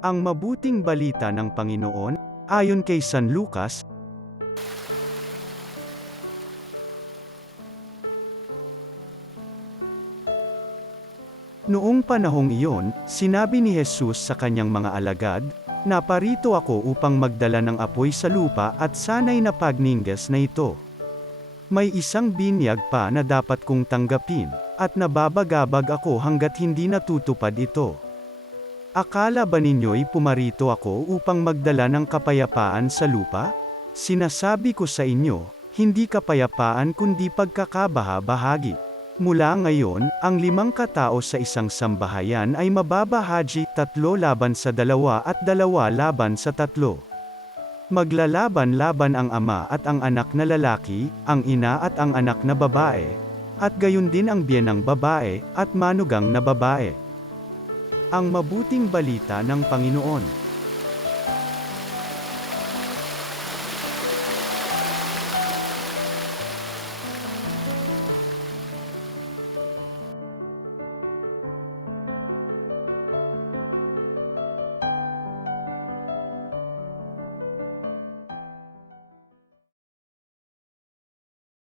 Ang mabuting balita ng Panginoon, ayon kay San Lucas. Noong panahong iyon, sinabi ni Jesus sa kanyang mga alagad, "Naparito ako upang magdala ng apoy sa lupa at sanay na pagningas na ito. May isang binyag pa na dapat kong tanggapin, at nababagabag ako hanggat hindi natutupad ito. Akala ba ninyo'y pumarito ako upang magdala ng kapayapaan sa lupa? Sinasabi ko sa inyo, hindi kapayapaan kundi pagkakabaha-bahagi. Mula ngayon, ang 5 katao sa isang sambahayan ay mababahaji, 3 laban sa 2 at 2 laban sa 3. Maglalaban-laban ang ama at ang anak na lalaki, ang ina at ang anak na babae, at gayon din ang biyenang babae, at manugang na babae." Ang mabuting balita ng Panginoon.